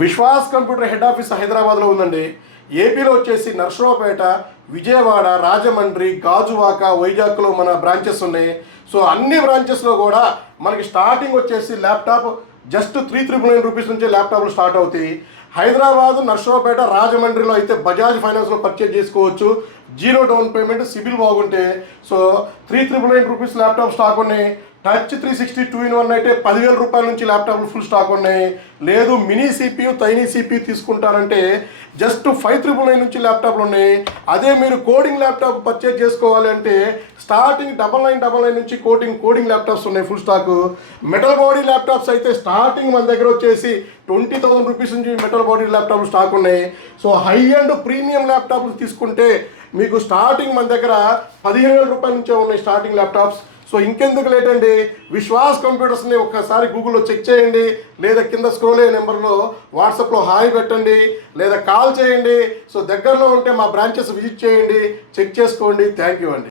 Vishwas computer head office హైదరాబాద్లో ఉందండి. ఏపీలో వచ్చేసి నర్సరావుపేట, విజయవాడ, రాజమండ్రి, గాజువాక, వైజాగ్లో మన బ్రాంచెస్ ఉన్నాయి. సో అన్ని బ్రాంచెస్లో కూడా మనకి స్టార్టింగ్ వచ్చేసి ల్యాప్టాప్ జస్ట్ 399 రూపీస్ నుంచి ల్యాప్టాప్లు స్టార్ట్ అవుతాయి. హైదరాబాద్, నర్సరావుపేట, రాజమండ్రిలో అయితే బజాజ్ ఫైనాన్స్లో పర్చేజ్ చేసుకోవచ్చు. 0 డౌన్ పేమెంట్, సిబిల్ బాగుంటే. సో 399 రూపీస్ ల్యాప్టాప్ స్టాక్ ఉన్నాయి. టచ్ 360 2-in-1 అయితే 10,000 రూపాయల నుంచి ల్యాప్టాప్లు ఫుల్ స్టాక్ ఉన్నాయి. లేదు మినీ సిపియు, తైనీ సిపియు తీసుకుంటారంటే జస్ట్ 5,999 నుంచి ల్యాప్టాప్లు ఉన్నాయి. అదే మీరు కోడింగ్ ల్యాప్టాప్ పర్చేజ్ చేసుకోవాలి అంటే స్టార్టింగ్ 9999 నుంచి కోడింగ్ ల్యాప్టాప్స్ ఉన్నాయి full stock. Metal body laptops అయితే స్టార్టింగ్ మన దగ్గర వచ్చేసి 20,000 రూపీస్ నుంచి మెటల్ బాడీ ల్యాప్టాప్లు స్టాక్ ఉన్నాయి. సో హై అండ్ ప్రీమియం ల్యాప్టాప్లు తీసుకుంటే మీకు స్టార్టింగ్ మన దగ్గర 15,000 రూపాయల నుంచే ఉన్నాయి స్టార్టింగ్ ల్యాప్టాప్స్. సో ఇంకెందుకు లేట్ అండి, విశ్వాస్ కంప్యూటర్స్ని ఒక్కసారి గూగుల్లో చెక్ చేయండి, లేదా కింద స్క్రోల్ అయ్యే నెంబర్లో వాట్సాప్లో హాయ్ పెట్టండి, లేదా కాల్ చేయండి. సో దగ్గరలో ఉంటే మా బ్రాంచెస్ విజిట్ చేయండి, చెక్ చేసుకోండి. థ్యాంక్ యూ అండి.